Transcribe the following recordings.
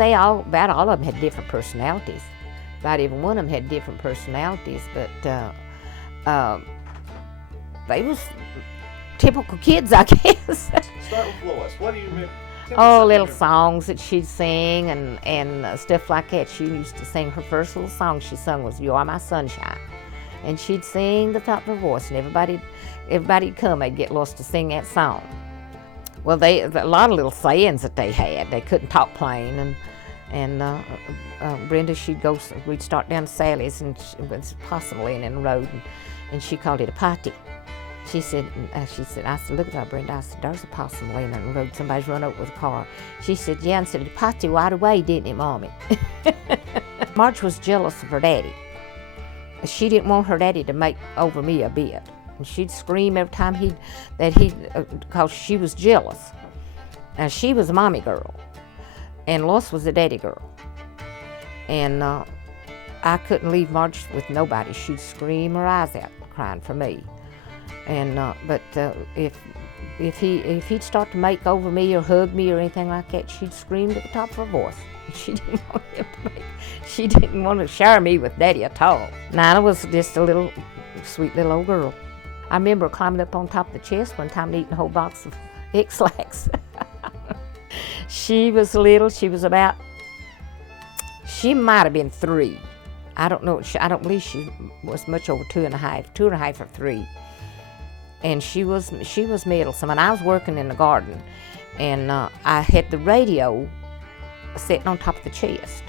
about all of them had different personalities. About every one of them had different personalities, but they was typical kids, I guess. Start with Lois. What do you remember? Oh, little songs that she'd sing and stuff like that. She used to sing, her first little song she sung was "You Are My Sunshine." And she'd sing the top of her voice, and everybody'd come, they'd get lost to sing that song. Well, a lot of little sayings that they had. They couldn't talk plain, and Brenda, we'd start down to Sally's, and it was a possum laying in the road, and she called it a potty. I said, look at that, Brenda. I said, there's a possum laying in the road. Somebody's run over with a car. She said, yeah, and said, the potty right away, didn't it, Mommy? Marge was jealous of her daddy. She didn't want her daddy to make over me a bit. And she'd scream every time because she was jealous. And she was a mommy girl, and Lois was a daddy girl. And I couldn't leave Marge with nobody. She'd scream her eyes out crying for me. And but if he'd start to make over me or hug me or anything like that, she'd scream at the top of her voice. She didn't want to share me with Daddy at all. Nina was just a sweet little old girl. I remember her climbing up on top of the chest one time and eating a whole box of X-Lax. She was little. She might have been 3. I don't know. I don't believe she was much over 2.5 or 3. And she was meddlesome. And I was working in the garden, and I had the radio sitting on top of the chest.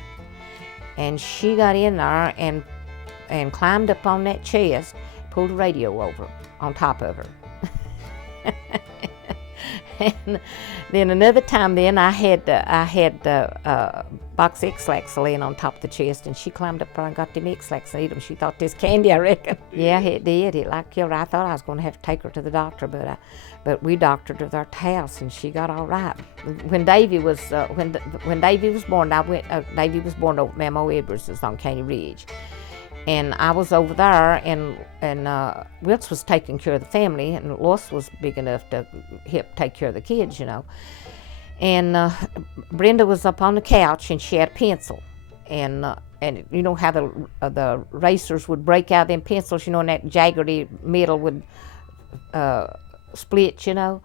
And she got in there and climbed up on that chest, pulled the radio over on top of her. And then another time, I had box of X-Lax laying on top of the chest, and she climbed up there and got them X-Lax and ate them. She thought this candy, I reckon. Yeah, it did. It killed her. I thought I was going to have to take her to the doctor, but we doctored her at our house, and she got all right. When Davy was when Davy was born, Davy was born over Mamo Edwards on Caney Ridge. And I was over there, and Wilkes was taking care of the family, and Lois was big enough to take care of the kids, you know. And Brenda was up on the couch, and she had a pencil, and you know how the racers would break out them pencils, you know, and that jaggedy middle would split, you know.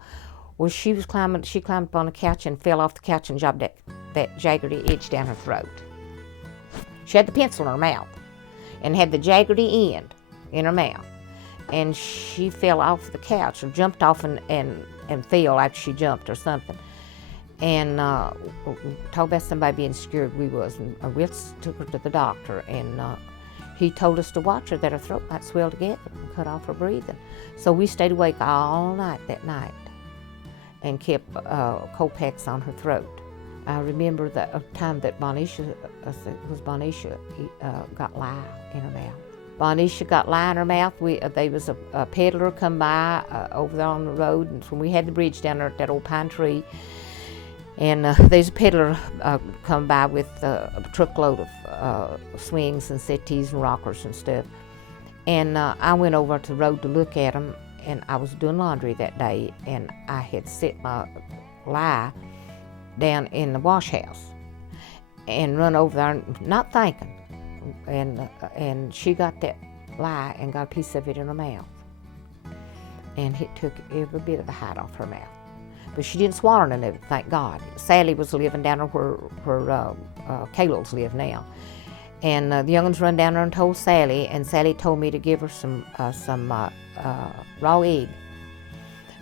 Well, she climbed up on the couch and fell off the couch and jabbed that jaggedy edge down her throat. She had the pencil in her mouth and had the jaggedy end in her mouth. And she fell off the couch, or jumped off and fell after she jumped or something. And told about somebody being scared we was. And Wilkes took her to the doctor, and he told us to watch her, that her throat might swell together and cut off her breathing. So we stayed awake all night that night and kept cold packs on her throat. I remember the time that Bonisha got lye in her mouth. Bonisha got lye in her mouth. There was a peddler come by over there on the road, and when we had the bridge down there at that old pine tree, and there's a peddler come by with a truckload of swings and settees and rockers and stuff. And I went over to the road to look at them, and I was doing laundry that day, and I had set my lye down in the wash house and run over there, not thinking. And she got that lye and got a piece of it in her mouth. And it took every bit of the hide off her mouth. But she didn't swallow none of it, thank God. Sally was living down there where Caleb's live now. And the young ones run down there and told Sally, and Sally told me to give her some raw egg.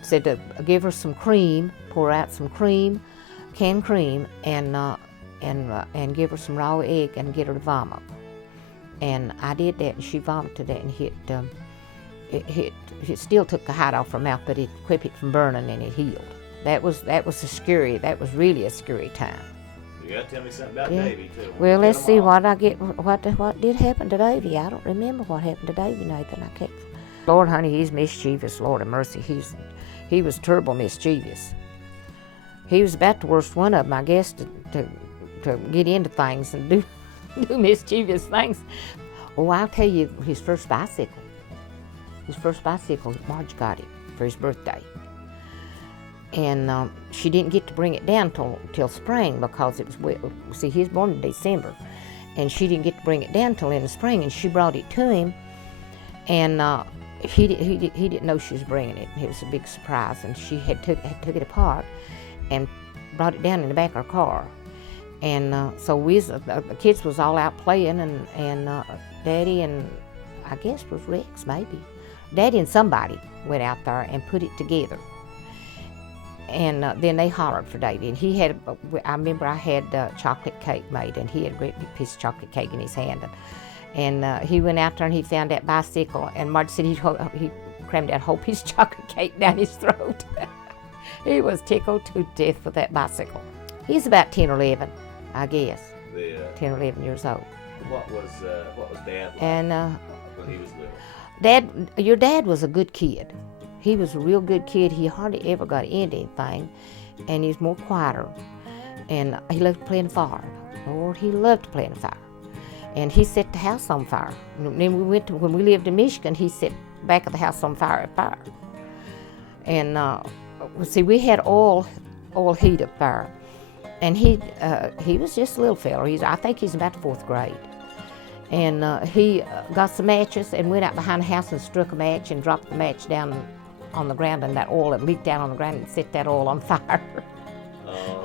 Said to give her some cream, pour out some cream, canned cream, and give her some raw egg and get her to vomit. And I did that, and she vomited that, and it still took the hide off her mouth, but it kept it from burning, and it healed. That was really a scary time. You gotta tell me something about Davy too. Well, let's see what did happen to Davy. I don't remember what happened to Davy, Nathan. Lord, honey, he's mischievous. Lord of mercy, he was terrible mischievous. He was about the worst one of them, I guess, to get into things and do mischievous things. Oh, I'll tell you, his first bicycle, Marge got him for his birthday. And she didn't get to bring it down till spring because it was wet. See, he was born in December, and she didn't get to bring it down till in the spring. And she brought it to him, and he didn't know she was bringing it. It was a big surprise, and she had took it apart and brought it down in the back of her car. And so the kids was all out playing, and Daddy and I guess it was Rex maybe. Daddy and somebody went out there and put it together. And then they hollered for Davy, and he had, I remember I had chocolate cake made, and he had a great big piece of chocolate cake in his hand. And he went out there and he found that bicycle, and Marge said he crammed that whole piece of chocolate cake down his throat. He was tickled to death with that bicycle. He's about 10 or 11, I guess. 10 or 11 years old. What was Dad like and, when he was little? Your dad was a good kid. He was a real good kid. He hardly ever got into anything, and he was more quieter. And he loved to play in the fire. Lord, he loved to play in the fire. And he set the house on fire. And then when we lived in Michigan, he set the back of the house on fire at fire. And see, we had oil heat up there. And he was just a little fella. I think he's about the 4th grade. And he got some matches and went out behind the house and struck a match and dropped the match down on the ground, and that oil had leaked down on the ground and set that oil on fire.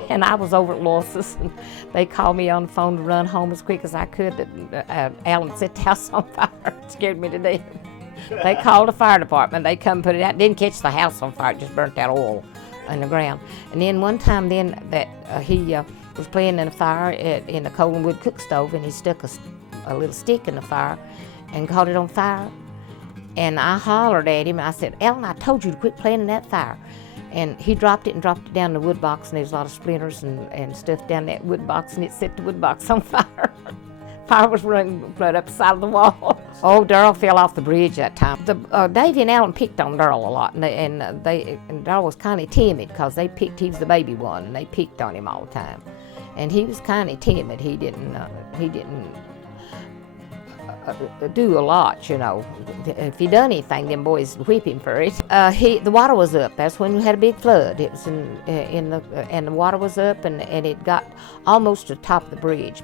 And I was over at Lois's, and they called me on the phone to run home as quick as I could. Alan set the house on fire. It scared me to death. They called the fire department. They come put it out. Didn't catch the house on fire. It just burnt that oil in the ground. And then one time that he was playing in a fire in the coal and wood cook stove, and he stuck a little stick in the fire and caught it on fire. And I hollered at him. I said, Alan, I told you to quit playing in that fire. And he dropped it down the wood box, and there was a lot of splinters and stuff down that wood box, and it set the wood box on fire. Fire was running right up the side of the wall. Oh, Darrell fell off the bridge that time. Davy and Alan picked on Darrell a lot, and Darrell was kind of timid because he was the baby one, and they picked on him all the time. And he was kind of timid. He didn't do a lot, you know. If he done anything, them boys would whip him for it. The water was up. That's when we had a big flood. It was and the water was up, and it got almost to the top of the bridge.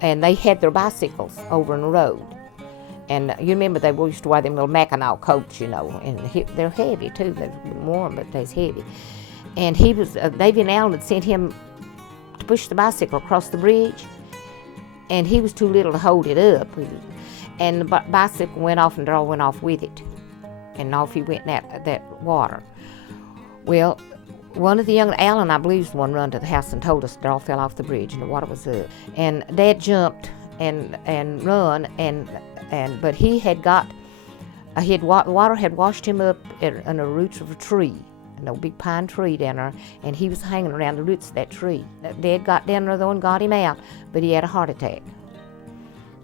And they had their bicycles over in the road. And you remember they used to wear them little Mackinac coats, you know, and they're heavy too. They're warm, but they're heavy. And Davy and Alan had sent him to push the bicycle across the bridge, and he was too little to hold it up. And the bicycle went off, and Darrell went off with it. And off he went in that water. Well, one of the young, Alan, I believe, was the one run to the house and told us Darrell fell off the bridge and the water was up. And Dad jumped and run, but he had got, water had washed him up in the roots of a tree, an old big pine tree down there, and he was hanging around the roots of that tree. Dad got down there though and got him out, but he had a heart attack.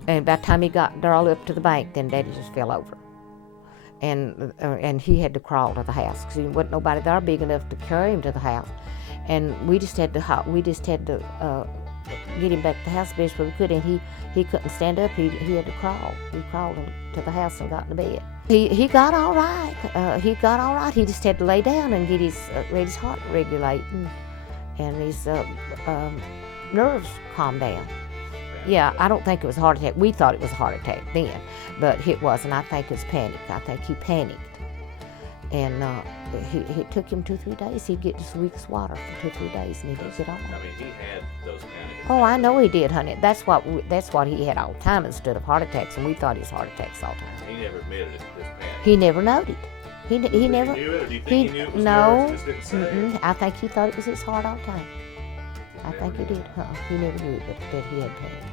And by the time he got Darrell up to the bank, then Daddy just fell over. And he had to crawl to the house because there wasn't nobody there big enough to carry him to the house. And we just had to get him back to the house the best way we could. And he couldn't stand up. He had to crawl. He crawled to the house and got in the bed. He got all right. He just had to lay down and let his heart regulate and his nerves calm down. Yeah, I don't think it was a heart attack. We thought it was a heart attack then, but it wasn't. I think it was panic. I think he panicked. And it took him 2-3 days. He'd get just week's water for 2-3 days, and he did get all right. I mean, he had those panic attacks. Oh, I know he did, honey. That's what he had all the time instead of heart attacks, and we thought he was heart attacks all the time. He never admitted it, this panic. He never noted. He never. He knew it, or do you think he knew it was no. nerves, just didn't say it? I think he thought it was his heart all the time. I think he did. He never knew that he had panic.